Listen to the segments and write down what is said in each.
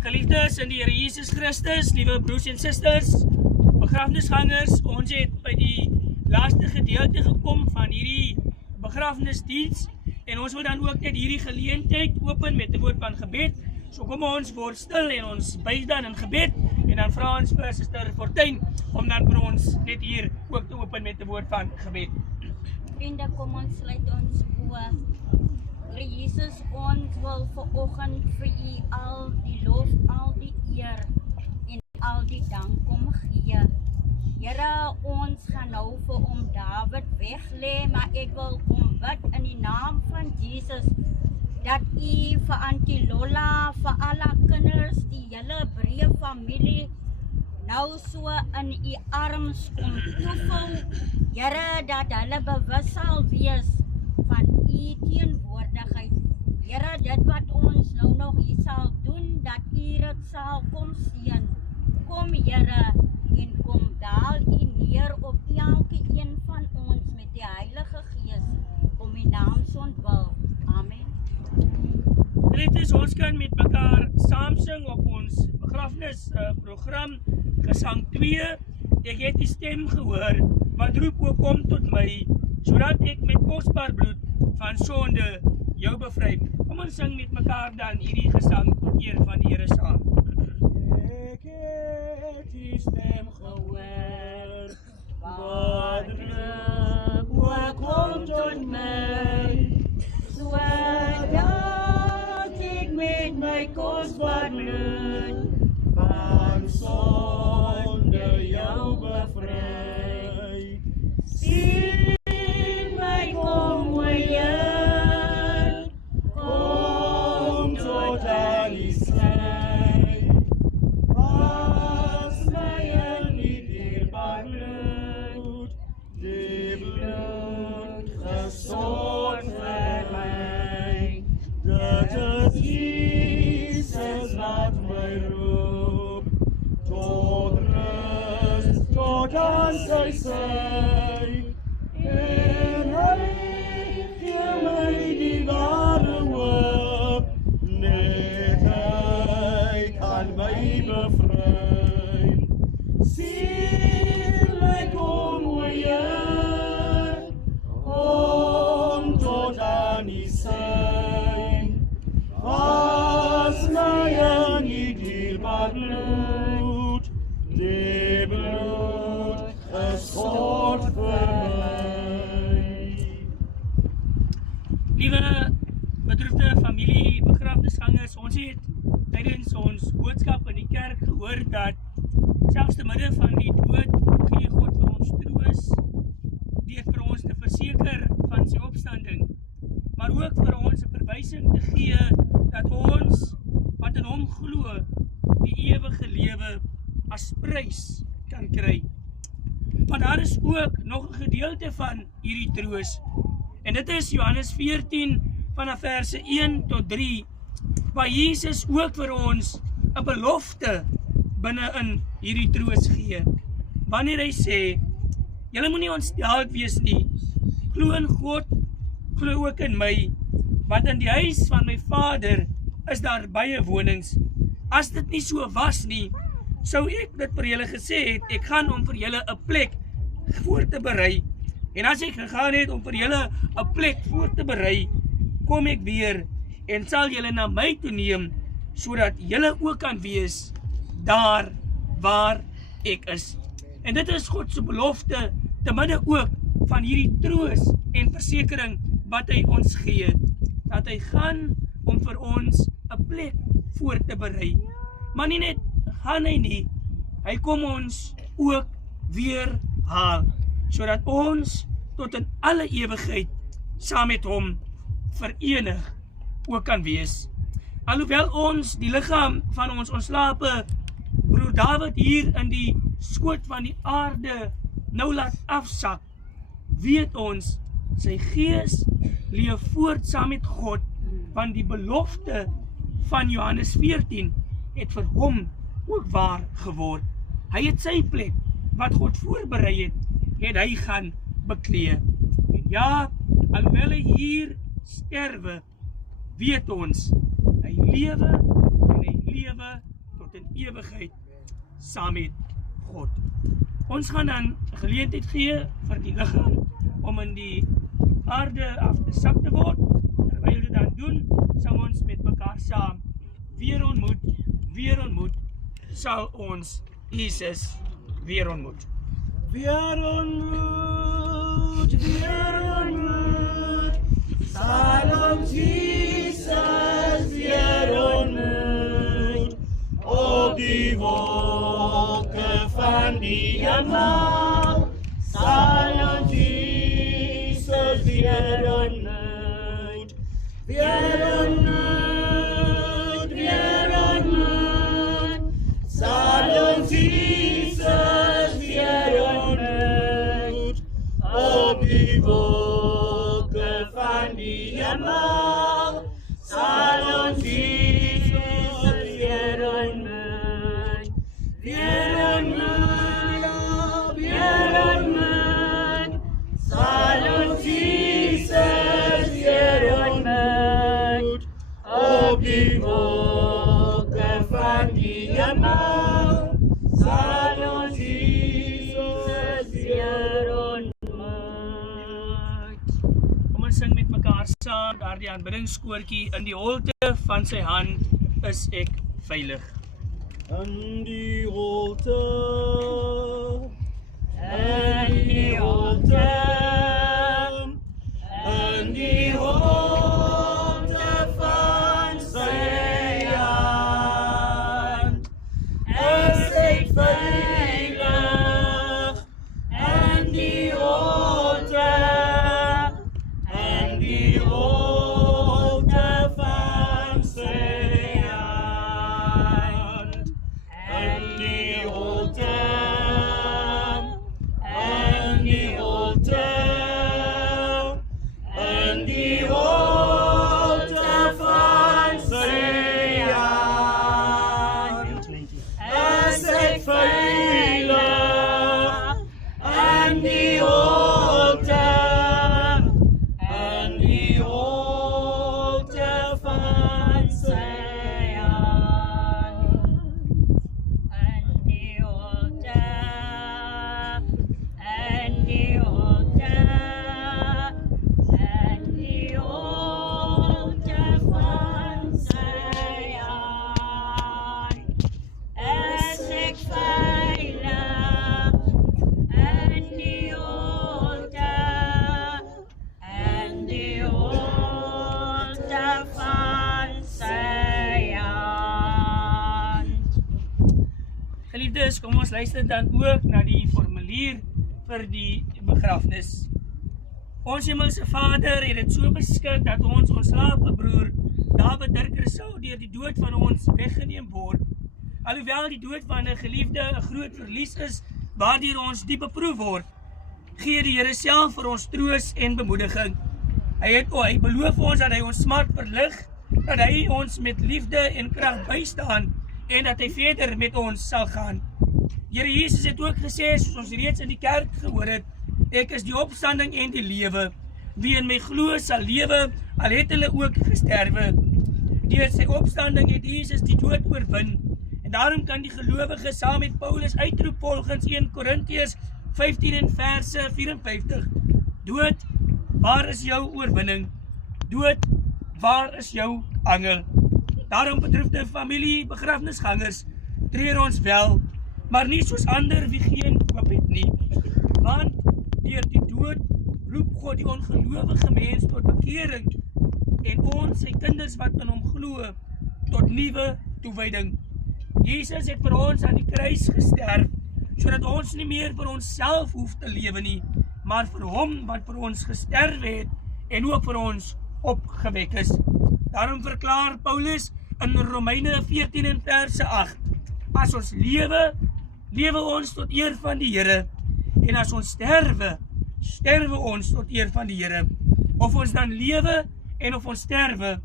Geliefdes in die Here Jesus Christus, liewe broers en susters, begrafnisgangers, ons het by die laaste gedeelte gekom van hierdie begrafnisdiens en ons wil dan ook net hierdie geleentheid open met 'n woord van gebed. So kom ons word stil en ons buig dan in gebed en dan vra ons vir Suster Fortuin om dan vir ons net hier ook te open met 'n woord van gebed. Vriende, kom ons sluit ons oë. Here Jesus, ons wil vanoggend vir U al die lof, al die eer en al die dank kom gee. Here, ons gaan nou vir oom David weglê, maar ek wil kom bid in die naam van Jesus dat U vir Auntie Lola, vir al haar kinders, die hele breë familie nou so in U arms kom toevou. Here, dat hulle bewus sal wees van U teenwoordigheid. Here, dit wat ons nou nog hier sal doen, dat U dit sal kom seën. Kom Here, en kom daal U neer op elke een van ons met die Heilige Gees, om U naam se ontwil. Amen. Geliefdes, ons kan met mekaar saam sing op ons begrafnisprogram, gesang 2. Ek het die stem gehoor, wat roep, o kom tot my, sodat ek met kosbaar bloed van sonde jou bevry. Kom ons sing met mekaar dan hierdie gesang tot eer van die Here saam. Ek het die stem gehoor, wat roep, o kom tot my, sodat ek met my kosbaar bloed van sonde jou bevry. Sien my kom, o Heer, kom tot aan die sy. Was my in die dierbaar bloed, die bloed gestort vir my. Dit is Jesus wat my roep, tot rust, tot aan sy sy. En hy gee my die ware hoop, net hy kan my bevry. Sien my kom, o Heer, kom tot aan die sy. Was my in die dierbaar bloed, die bloed gestort vir my. Liewe bedroefde familie, begrafnisgangers, ons het tydens ons boodskap in die kerk gehoor dat selfs te midde van die dood gee God vir ons troos, deur vir ons te verseker van sy opstanding, maar ook vir ons 'n verwysing te gee dat ons wat in hom glo, die ewige lewe as prys kan kry. Maar daar is ook nog 'n gedeelte van hierdie troos, en dit is Johannes 14 vanaf verse 1 tot 3, waar Jesus ook vir ons 'n belofte binne in hierdie troos gee. Wanneer hy sê, julle moenie ontsteld wees nie, glo in God, glo ook in my, want in die huis van my Vader is daar baie wonings. As dit nie so was nie, sou ek dit vir julle gesê het, ek gaan om vir julle 'n plek voor te berei. En as ek gegaan het om vir julle 'n plek voor te berei, kom ek weer en sal julle na my toe neem, sodat julle ook kan wees daar waar ek is. En dit is God se belofte, te midde ook van hierdie troos en versekering wat hy ons gee, dat hy gaan om vir ons 'n plek voor te berei. Maar nie net gaan hy nie, hy kom ons ook weer haal, sodat ons tot in alle ewigheid saam met hom verenig ook kan wees. Alhoewel ons die liggaam van ons ontslape broer David hier in die skoot van die aarde nou laat afsak, weet ons, sy gees leef voort saam met God, want die belofte van Johannes 14 het vir hom ook waar geword. Hy het sy plek, wat God voorberei het hy gaan beklee. En ja, alhoewel hy hier sterwe, weet ons, hy lewe en hy lewe tot in ewigheid saam met God. Ons gaan dan 'n geleentheid gee vir die liggaam om in die aarde af te sak te word. Terwyl dit dan doen, sal ons met mekaar saam weer ontmoet, sal ons Jesus weer ontmoet. Weer ontmoet, sal ons Jesus weer ontmoet, op die wolke van die hemel, sal ons Jesus weer ontmoet, sal ons Jesus weer ontmoet, op die wolke van die hemel, sal ons Jesus weer ontmoet, sal ons Jesus weer ontmoet, op die wolke van die hemel, sal ons Jesus weer ontmoet. saam daardie aanbiddingskoortjie in die holte van sy hand is ek veilig. In die holte, in die holte, in die holte van sy hand, is ek veilig, in die holte, in die holte van sy hand. In die holte, in die holte, in die holte van sy hand, is ek veilig, in die holte, in die holte van sy hand. En die holte, en die holte, en die holte van sy hand, is ek veilig, en die holte, en die holte van sy hand. Geliefdes, kom ons luister dan ook na die formulier vir die begrafnis. Ons hemelse Vader het dit so beskik dat ons ontslape broer David Dirk Rousseau deur die dood van ons weggeneem word. Alhoewel die dood van 'n geliefde 'n groot verlies is, waardeur ons diep beproef word, gee die Here self vir ons troos en bemoediging. Hy beloof ons dat hy ons smart verlig, dat hy ons met liefde en krag bystaan en dat hy verder met ons sal gaan. Here Jesus het ook gesê, soos ons reeds in die kerk gehoor het, ek is die opstanding en die lewe. Wie in my glo sal lewe, al het hulle ook gesterwe. Deur sy opstanding het Jesus die dood oorwin. En daarom kan die gelowige saam met Paulus uitroep volgens 1 Korintiërs 15 en verse 54. Dood, waar is jou oorwinning? Dood, waar is jou angel? Daarom betref die familie begrafnisgangers, treur ons wel, maar nie soos ander wie geen hoop het nie. Want deur die dood roep God die ongelowige mens tot bekering en ons, sy kinders wat in hom glo, tot nuwe toewyding. Jesus het vir ons aan die kruis gesterf, sodat ons nie meer vir onsself hoef te lewe nie, maar vir hom wat vir ons gesterf het en ook vir ons opgewek is. Daarom verklaar Paulus in Romeine 14 en verse 8, as ons lewe, lewe ons tot eer van die Here, en as ons sterwe, sterwe ons tot eer van die Here. Of ons dan lewe en of ons sterwe,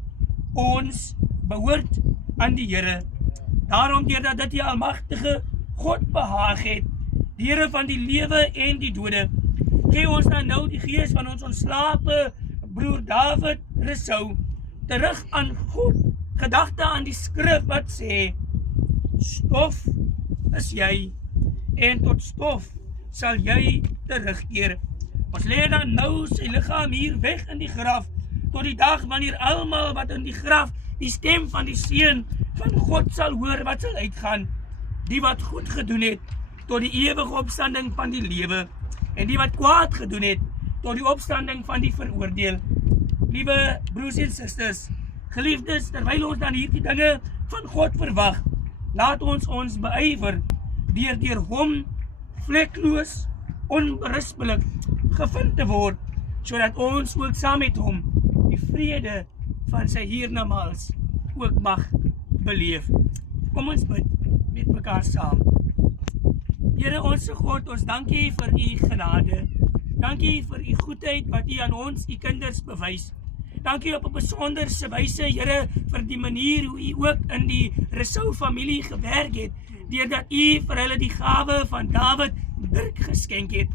ons behoort aan die Here. Daarom deurdat dit die almagtige God behaag het, die Here van die lewe en die dode, gee ons dan nou die gees van ons ontslape broer David Rousseau terug aan God, gedagte aan die skrif wat sê, stof is jy, en tot stof sal jy terugkeer. Ons lê dan nou sy liggaam hier weg in die graf, tot die dag wanneer almal wat in die graf die stem van die Seun van God sal hoor wat sal uitgaan, die wat goed gedoen het, tot die ewige opstanding van die lewe, en die wat kwaad gedoen het, tot die opstanding van die veroordeel. Liewe broers en susters, geliefdes, terwyl ons dan hierdie dinge van God verwag, laat ons beywer, deur hom vlekloos, onberispelik gevind te word, sodat ons ook saam met hom die vrede van sy hiernamaals ook mag beleef. Kom ons bid met mekaar saam. Here onse God, ons dankie vir u genade. Dankie vir u goedheid wat u aan ons, u kinders, bewys. Dankie op 'n besonderse wyse, Here, vir die manier hoe u ook in die Rousseau familie gewerk het, deurdat u vir hulle die gawe van David Dirk geskenk het.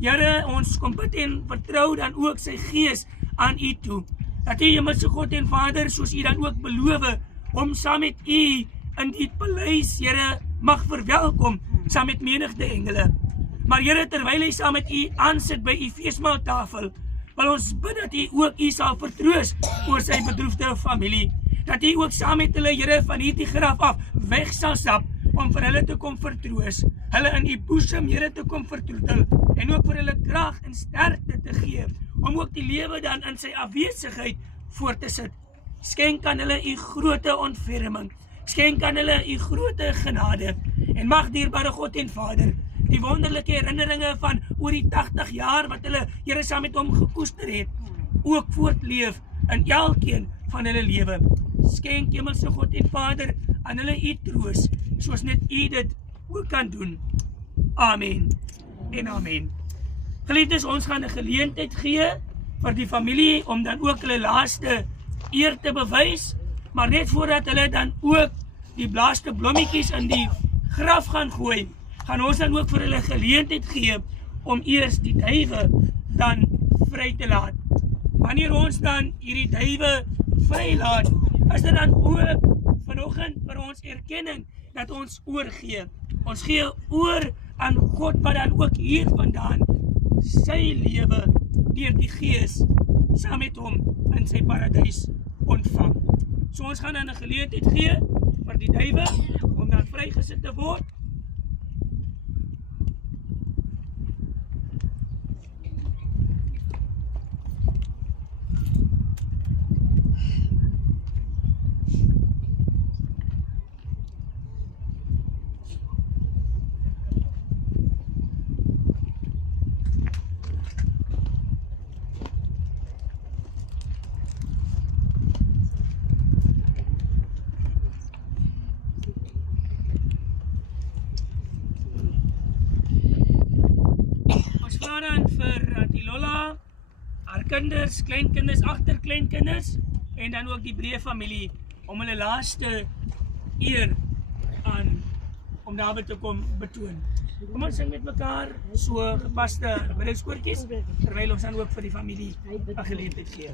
Here, ons kom bid en vertrou dan ook sy gees aan u toe, dat u, hemelse God en Vader, soos u dan ook beloof, om saam met u in die paleis, Here, mag verwelkom, saam met menigte engele. Maar Here, terwyl hy saam met u aansit by u feesmaaltafel, Wil ons bid dat U ook U sal vertroos oor sy bedroefde familie. Dat U ook saam met hulle, Here, van hierdie graf af weg sal stap om vir hulle te kom vertroos. Hulle in U boesem, Here, te kom vertroetel en ook vir hulle krag en sterkte te gee om ook die lewe dan in sy afwesigheid voort te sit. Skenk aan hulle U groote ontferming. Skenk aan hulle U groote genade. En mag dierbare God en Vader, die wonderlike herinneringe van oor die 80 jaar wat hulle, Here, saam met hom gekoester het, ook voortleef in elkeen van hulle lewe. Skenk Hemelse God en Vader aan hulle U troos, soos net U dit ook kan doen. Amen en amen. Geliefdes, ons gaan 'n geleentheid gee vir die familie om dan ook hulle laaste eer te bewys, maar net voordat hulle dan ook die laaste blommetjies in die graf gaan gooi, gaan ons dan ook vir hulle geleentheid gee om eers die duwe dan vry te laat. Wanneer ons dan hierdie duwe vrylaat, is dit dan ook vanoggend vir ons erkenning dat ons oorgee. Ons gee oor aan God wat dan ook hier vandaan sy lewe deur die Gees saam met hom in sy paradys ontvang. So ons gaan dan 'n geleentheid gee vir die duwe om dan vrygesit te word. Dan vir die Lola, haar kinders, kleinkinders, agterkleinkinders en dan ook die breë familie om hulle laaste eer aan om daarby te kom betoon. Kom ons sing met mekaar so gepaste biddeskoortjies terwyl ons dan ook vir die familie 'n geleentheid gee.